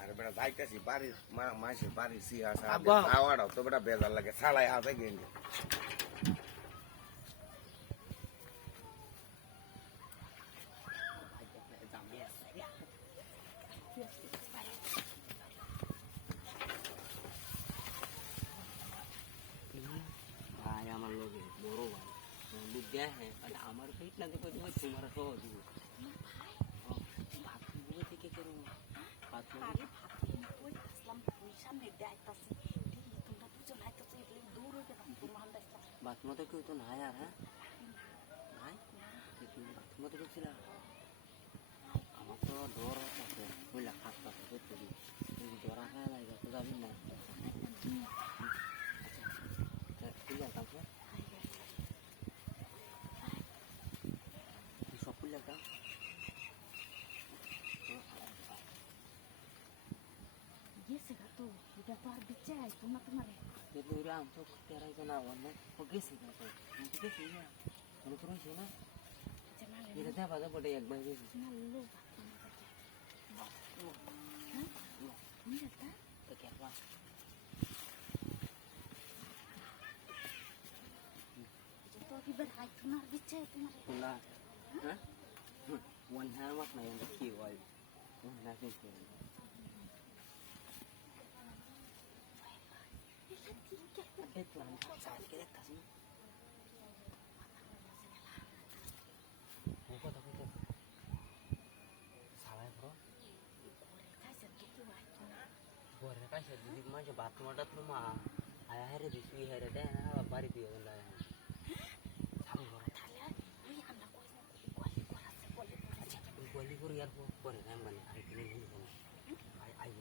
আরে বেটা যাইতেছি বাড়ির মাসের বাড়ির সিয়া খাওয়াটাও তো বেটা বেজার লাগে ছালাই হাতে গেঞ্জি ভাই আমার লোকে বড় ভাই লোক দেখে আমার পেট না দেখো তোমার তোমার সহ দিব থেকে কেন বাথমতে কেউ তো নাই আর হ্যাঁ নাই বাথমতে ঢুকছিল আমার তো ডর আছে বুঝলা খাস পাশে করতে দিই ডরা খায় লাগে তো যাবি না ঠিক আছে সব খুলে একটা am to terai kana wannan ko gese ka to mun to gese na mun to roi na ida da ba da bode ek bai gese na lo ba ha ni ta to ke ba to ki ber hai tunar biche tumare tuna ha one ha mak na yang ki wai na ke ke itu lah saya kira kasih buka tapi itu salah bro boleh kasih jadi macam batu madat lu mah ayah hari disui hari deh nah bari dia kan dah sama bro kuali kuriar bro boleh kan mana hari ini ini hari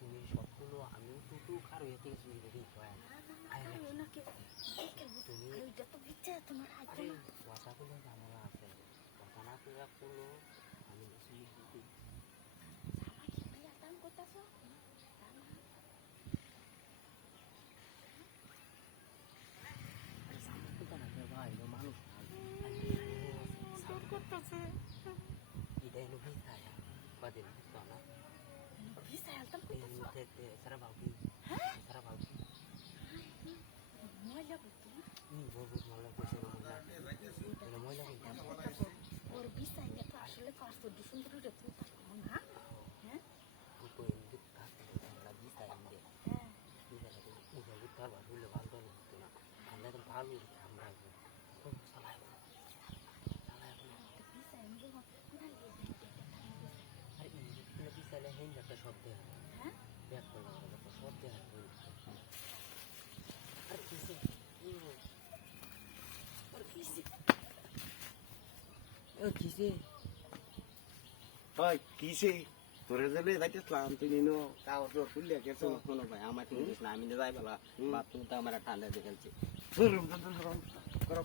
তুমি সবগুলো আমি তো কারো এতে সুবিধা দিই তুমি কথাগুলো ঝামেলা আছে কথা না পুরো আমি ভাই মানুষ এটা এলো ভাই খায় বাদে না bisa ya tempat itu cara bagi cara bagi mulai betul bagus mulai betul mulai और bisa ya तो আসলে কষ্ট দুশন ধরে তো না হ্যাঁ তো ইন্দু কাছে না bisa ইন্দে হ্যাঁ bisa তো উঠে উঠার ভালো ভালো না আমরা তো ভালো আমরা খুব সালাই bisa ইন্দু আর ইন্দু bisa লে হেন একটা শব্দ হ্যাঁ ব্যাক করলাম একটা শব্দ আর কিসে আর কিসে কিসে হয় কিসে তোরে যাবে যাইতেছিলাম তুই নিনো কাগজ খুললে গেছো শোনো ভাই আমার তুমি আমি যাই বলা বাথরুম তো আমার ঠান্ডা দেখেছি করো